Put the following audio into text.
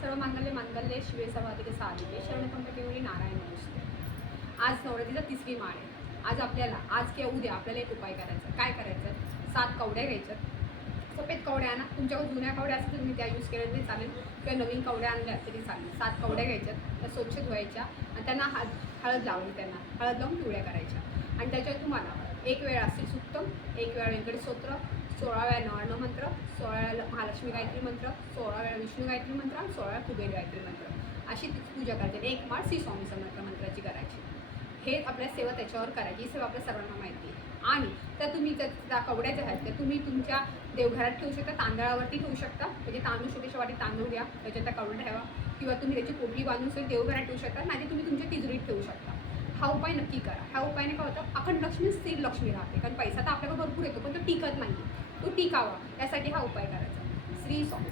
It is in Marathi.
सर्व मांगल्ये शिवे सर्वाधिक साधिके शरणत्र्यंबके नारायण नमोस्तुते. आज नवरात्रीचा तिसरी माळ आहे. आज किंवा उद्या आपल्याला एक उपाय करायचा. काय करायचं? 7 कवड्या घ्यायच्या. सफेद कवड्या आणा. तुमच्याकडे जुन्या कवड्या असतील तुम्ही त्या यूज केल्या तरी चालेल किंवा नवीन कवड्या आणल्या तरी चालेल. 7 कवड्या घ्यायच्या, त्या स्वच्छ धुवायच्या आणि त्यांना हळद लावायची. हळद लावून पिवळ्या करायच्या आणि त्याच्यावर तुम्हाला 1 वेळा असेल सुक्तम, 1 वेळा व्यंकटेश स्तोत्र, 16 वेळा नवार्ण मंत्र, 16 वेळा महालक्ष्मी गायत्री मंत्र, 16 वेळा विष्णू गायत्री मंत्र आणि 16 वेळा कुबेर गायत्री मंत्र अशी पूजा करायची. 1 माळ श्री स्वामी समर्थ मंत्राची करायची. हे आपल्या सेवा त्याच्यावर करायची. ही सेवा आपल्या सर्वांना माहिती आहे. आणि त्या तुम्ही त्या कवड्या ज्या आहेत त्या तुम्ही तुमच्या देवघरात ठेवू शकता, तांदळावरती ठेवू शकता. म्हणजे तांदूळ छोटेशा वाटीत तांदूळ द्या, त्याच्यात त्या कवड्या ठेवा किंवा तुम्ही त्याची पोटली बांधून सुद्धा देवघरात ठेवू शकता. नाही तुम्ही तुमच्या तिजोरीत ठेवू शकता. हा उपाय नक्की करा. ह्या उपायाने काय होतं? अखंड लक्ष्मी, स्थिर लक्ष्मी राहते. कारण पैसा तर आपल्याकडे भरपूर येतो पण तो टिकत नाही. तो टिकावा यासाठी हा उपाय करायचा. श्री स्वामी.